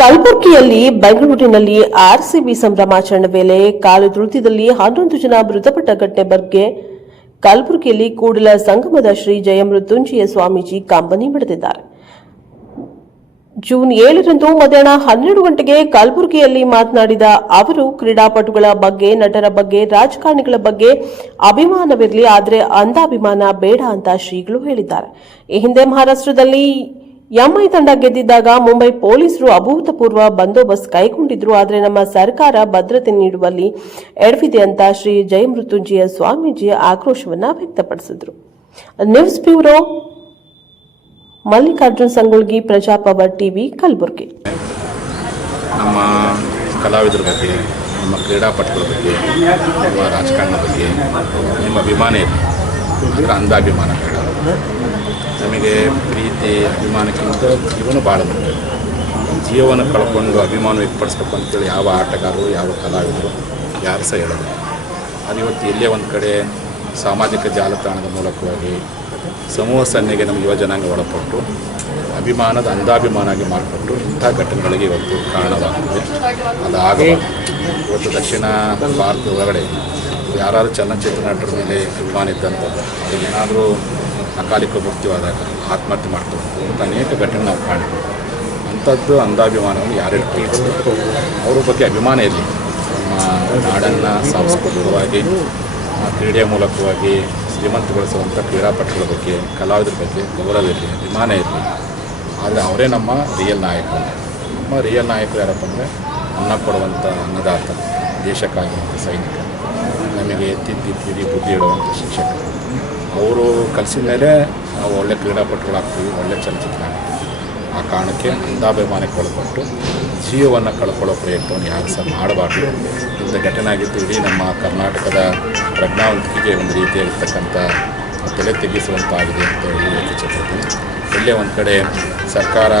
ಕಲಬುರಗಿಯಲ್ಲಿ ಬೆಂಗಳೂರಿನಲ್ಲಿ ಆರ್ಸಿಬಿ ಸಂಭ್ರಮಾಚರಣೆ ವೇಳೆ ಕಾಲು ತುಳಿತದಲ್ಲಿ ಹನ್ನೊಂದು ಜನ ಮೃತಪಟ್ಟ ಘಟನೆ ಬಗ್ಗೆ ಕಲಬುರಗಿಯಲ್ಲಿ ಕೂಡಲ ಸಂಗಮದ ಶ್ರೀ ಜಯಮೃತ್ಯುಂಜಯ ಸ್ವಾಮೀಜಿ ಕಂಬನಿ ಮಿಡಿದಿದ್ದಾರೆ. ಜೂನ್ ಏಳರಂದು ಮಧ್ಯಾಹ್ನ ಹನ್ನೆರಡು ಗಂಟೆಗೆ ಕಲಬುರಗಿಯಲ್ಲಿ ಮಾತನಾಡಿದ ಅವರು, ಕ್ರೀಡಾಪಟುಗಳ ಬಗ್ಗೆ, ನಟರ ಬಗ್ಗೆ, ರಾಜಕಾರಣಿಗಳ ಬಗ್ಗೆ ಅಭಿಮಾನವಿರಲಿ, ಆದರೆ ಅಂಧಾಭಿಮಾನ ಬೇಡ ಅಂತ ಶ್ರೀಗಳು ಹೇಳಿದ್ದಾರೆ. ಈ ಹಿಂದೆ ಮಹಾರಾಷ್ಟ್ರದಲ್ಲಿ ಎಂಐ ತಂಡ ಗೆದ್ದಿದ್ದಾಗ ಮುಂಬೈ ಪೊಲೀಸರು ಅಭೂತಪೂರ್ವ ಬಂದೋಬಸ್ತ್ ಕೈಗೊಂಡಿದ್ರು. ಆದರೆ ನಮ್ಮ ಸರ್ಕಾರ ಭದ್ರತೆ ನೀಡುವಲ್ಲಿ ಎಡವಿದೆ ಅಂತ ಶ್ರೀ ಜಯಮೃತ್ಯುಂಜಯ ಸ್ವಾಮೀಜಿ ಆಕ್ರೋಶವನ್ನ ವ್ಯಕ್ತಪಡಿಸಿದ್ರು. News bureau Mallikarjun Sangolgi, Prajapower TV, Kalaburagi. ನಮ್ಮ ಕಲಾವಿದರ ಬಗ್ಗೆ, ನಮ್ಮ ಕ್ರೀಡಾಪಟುಗಳ ಬಗ್ಗೆ, ನಮ್ಮ ರಾಜಕಾರಣದ ಬಗ್ಗೆ, ನಿಮ್ಮ ಅಭಿಮಾನ ಇದೆ ಅದರ ನಮಗೆ ಪ್ರೀತಿ, ಅಭಿಮಾನಕ್ಕಿಂತ ಜೀವನ ಭಾಳ ಮುಖ್ಯ. ಜೀವನ ಕಳ್ಕೊಂಡು ಅಭಿಮಾನ ವ್ಯಕ್ತಪಡಿಸ್ಬೇಕು ಅಂತೇಳಿ ಯಾವ ಆಟಗಾರರು, ಯಾವ ಕಲಾವಿದರು ಯಾರು ಸಹ ಹೇಳೋದು ಅದು ಇವತ್ತು ಎಲ್ಲೇ ಒಂದು ಕಡೆ ಸಾಮಾಜಿಕ ಜಾಲತಾಣದ ಮೂಲಕವಾಗಿ ಸಮೂಹ ಸನ್ನೆಗೆ ನಮ್ಮ ಯುವ ಜನಾಂಗ ಒಳಪಟ್ಟು, ಅಭಿಮಾನದ ಅಂಧಾಭಿಮಾನಾಗಿ ಮಾರ್ಪಟ್ಟು ಇಂಥ ಘಟನೆಗಳಿಗೆ ಇವತ್ತು ಕಾರಣವಾಗ್ತದೆ. ಅದಾಗ ಇವತ್ತು ದಕ್ಷಿಣ ಭಾರತದ ಒಳಗಡೆ ಯಾರಾದರೂ ಚಲನಚಿತ್ರ ನಟರ ಮೇಲೆ ಅಭಿಮಾನ ಇದ್ದಂಥದ್ದು ಏನಾದರೂ ಅಕಾಲಿಕ ಮೃತ್ಯುವಾದಾಗ ಆತ್ಮಹತ್ಯೆ ಮಾಡ್ಕೊಂಡು ಅನೇಕ ಘಟನೆ ನಾವು ಕಾಣ್ತೀವಿ. ಅಂಥದ್ದು ಅಂಧಾಭಿಮಾನವನ್ನು ಯಾರು ಇಟ್ಕೊಳ್ಬೇಕು? ಅವ್ರ ಬಗ್ಗೆ ಅಭಿಮಾನ ಇರಲಿ. ನಮ್ಮ ನಾಡನ್ನು ಸಾಂಸ್ಕೃತಿಕವಾಗಿ ಕ್ರೀಡೆಯ ಮೂಲಕವಾಗಿ ಶ್ರೀಮಂತಗೊಳಿಸುವಂಥ ಕ್ರೀಡಾಪಟುಗಳ ಬಗ್ಗೆ, ಕಲಾವಿದರ ಬಗ್ಗೆ ಗೌರವ ಇರಲಿ, ಅಭಿಮಾನ ಇರಲಿ. ಆದರೆ ಅವರೇ ನಮ್ಮ ರಿಯಲ್ ನಾಯಕರು. ನಮ್ಮ ರಿಯಲ್ ನಾಯಕರು ಯಾರಪ್ಪ ಅಂದರೆ ಅನ್ನ ಕೊಡುವಂಥ ಅನ್ನದಾತ, ದೇಶಕ್ಕಾಗಿ ಸೈನಿಕ. ನಮಗೆ ತಿದ್ದಿ ತಿದ್ದಿ ಬುದ್ಧಿ ಇಡುವಂಥ ಶಿಕ್ಷಕರು. ಅವರು ಕಲಿಸಿದ ಮೇಲೆ ನಾವು ಒಳ್ಳೆ ಕ್ರೀಡಾಪಟುಗಳಾಗ್ತೀವಿ, ಒಳ್ಳೆ ಚಲನಚಿತ್ರ ಆ ಕಾರಣಕ್ಕೆ ಅಂಧಾಭಿಮಾನಕ್ಕೆ ಒಳಪಟ್ಟು ಜೀವವನ್ನು ಕಳ್ಕೊಳ್ಳೋ ಪ್ರಯತ್ನವನ್ನು ಯಾರು ಸಹ ಮಾಡಬಾರ್ದು. ಇಂಥ ಘಟನೆ ಆಗಿತ್ತು ಇಡೀ ನಮ್ಮ ಕರ್ನಾಟಕದ ಪ್ರಜ್ಞಾವಂತಿಕೆಗೆ ಒಂದು ರೀತಿಯಾಗಿರ್ತಕ್ಕಂಥ ತಲೆ ತೆಗೆಸುವಂತಾಗಿದೆ ಅಂತ ಹೇಳಿ ಚಿತ್ರದಲ್ಲಿ ಇಲ್ಲೇ ಒಂದು ಕಡೆ ಸರ್ಕಾರ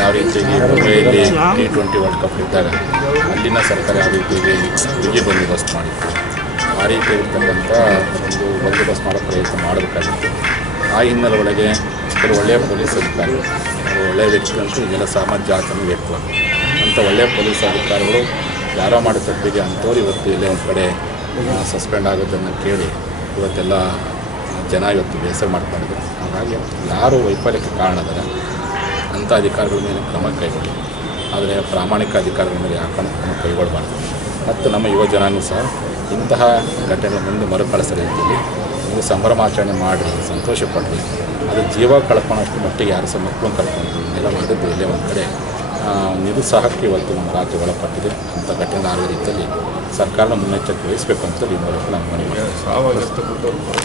ಯಾವ ರೀತಿಯಾಗಿ ಮುಂಬೈಯಲ್ಲಿ ಟಿ ಟ್ವೆಂಟಿ ವರ್ಲ್ಡ್ ಕಪ್ ಇದ್ದಾಗ, ಅಲ್ಲಿನ ಸರ್ಕಾರ ಯಾವ ರೀತಿಯಾಗಿ ಬಿಗಿ ಬಂದೋಬಸ್ತ್ ಮಾಡಿತ್ತು? ರೀತಿ ಇರ್ತಕ್ಕಂಥ ಒಂದು ಬಂದೋಬಸ್ತ್ ಮಾಡೋ ಪ್ರಯತ್ನ ಮಾಡಬೇಕಾಗಿತ್ತು. ಆ ಹಿನ್ನೆಲೆ ಒಳಗೆ ಕೆಲವು ಒಳ್ಳೆಯ ಪೊಲೀಸ್ ಅಧಿಕಾರಿಗಳು ಒಳ್ಳೆಯ ವ್ಯಕ್ತಿಗಳಂತೂ ಇದೆಲ್ಲ ಸಾಮಾಜಿಕ ಜಾತನ ವ್ಯಕ್ತವಾಗಿದೆ ಅಂಥ ಒಳ್ಳೆಯ ಪೊಲೀಸ್ ಅಧಿಕಾರಿಗಳು ಯಾರೋ ಮಾಡೋ ತಪ್ಪಿಗೆ ಅಂಥವ್ರು ಇವತ್ತು ಇಲ್ಲೇ ಒಂದು ಕಡೆ ಸಸ್ಪೆಂಡ್ ಆಗೋದನ್ನು ಕೇಳಿ ಇವತ್ತೆಲ್ಲ ಜನ ಇವತ್ತು ಬೇಸರ ಮಾಡ್ಕೊಂಡಿದ್ರು. ಹಾಗಾಗಿ ಯಾರು ವೈಫಲ್ಯಕ್ಕೆ ಕಾರಣದಾರೆ ಅಂಥ ಅಧಿಕಾರಿಗಳ ಮೇಲೆ ಕ್ರಮ ಕೈಗೊಳ್ಳಿ. ಆದರೆ ಪ್ರಾಮಾಣಿಕ ಅಧಿಕಾರಿಗಳ ಮೇಲೆ ಕಾರಣಕ್ಕೂ ಕ್ರಮ ಕೈಗೊಳ್ಳಬಾರ್ದು. ಮತ್ತು ನಮ್ಮ ಯುವ ಜನಾಂಗ ಸಹ ಇಂತಹ ಘಟನೆಗಳ ಮುಂದೆ ಮರುಕಳಿಸೋ ರೀತಿಯಲ್ಲಿ ನೀವು ಸಂಭ್ರಮಾಚರಣೆ ಮಾಡಿ ಸಂತೋಷ ಪಡ್ರಿ ಅದು ಜೀವ ಕಳ್ಕೊಳ್ಳೋಷ್ಟು ಮಟ್ಟಿಗೆ ಯಾರು ಸಹ ಮಕ್ಕಳು ಕಳ್ಕೊಂಡು ಎಲ್ಲ ಮಾಡಿದ್ದು ಇಲ್ಲೇ ಒಂದು ಕಡೆ. ನಿರುತ್ಸಾಹಕ್ಕೆ ಇವತ್ತು ನಮ್ಮ ರಾಜ್ಯ ಒಳಪಟ್ಟಿದೆ. ಅಂಥ ಘಟನೆ ಆಗದ ರೀತಿಯಲ್ಲಿ ಸರ್ಕಾರದ ಮುನ್ನೆಚ್ಚರಿಕೆ ವಹಿಸಬೇಕು ಅಂತೇಳಿ ಈ ಮೂಲಕ ನಾನು ಮನವಿ.